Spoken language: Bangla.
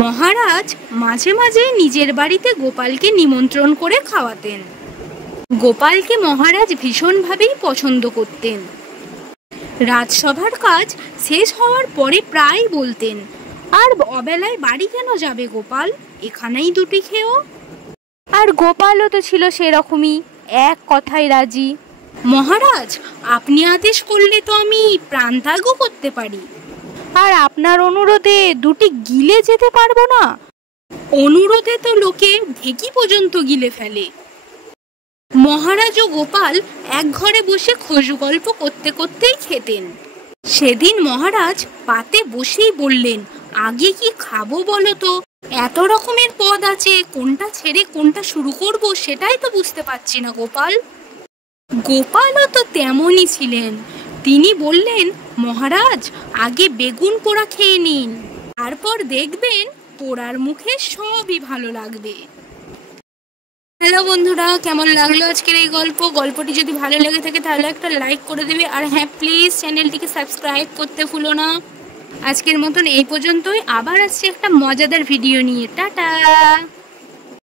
মহারাজ মাঝে মাঝে নিজের বাড়িতে গোপালকে নিমন্ত্রণ করে খাওয়াতেন। গোপালকে মহারাজ ভীষণভাবেই পছন্দ করতেন। রাজসভার কাজ শেষ হওয়ার পরে প্রায় বলতেন, আর অবেলায় বাড়ি কেন যাবে গোপাল, এখানেই দুটি খেও। আর গোপালও তো ছিল সেরকমই, এক কথায় রাজি। মহারাজ, আপনি আদেশ করলে তো আমি প্রাণত্যাগও করতে পারি, আর আপনার অনুরোধে দুটি গিলে যেতে পারবো না। অনুরোধে তো লোকে ঢেকি পর্যন্ত গিলে ফেলে। মহারাজ ও গোপাল এক ঘরে বসে খোঁজ গল্প করতে করতেই খেতেন। সেদিন মহারাজ পাতে বসেই বললেন, আগে কি খাবো বলো তো, এত রকমের পদ আছে, কোনটা ছেড়ে কোনটা শুরু করব সেটাই তো বুঝতে পারছি না গোপাল। গোপালও তো তেমনই ছিলেন। তিনি বললেন, মহারাজ আগে বেগুন পোড়া খেয়ে নিন, তারপর দেখবেন পোড়ার মুখে সবই ভালো লাগবে। হ্যালো বন্ধুরা, কেমন লাগলো আজকের এই গল্পটি যদি ভালো লেগে থাকে তাহলে একটা লাইক করে দেবে, আর হ্যাঁ প্লিজ চ্যানেলটিকে সাবস্ক্রাইব করতে ভুলো না। আজকের মতন এই পর্যন্তই, আবার আসছি একটা মজাদার ভিডিও নিয়ে। টাটা।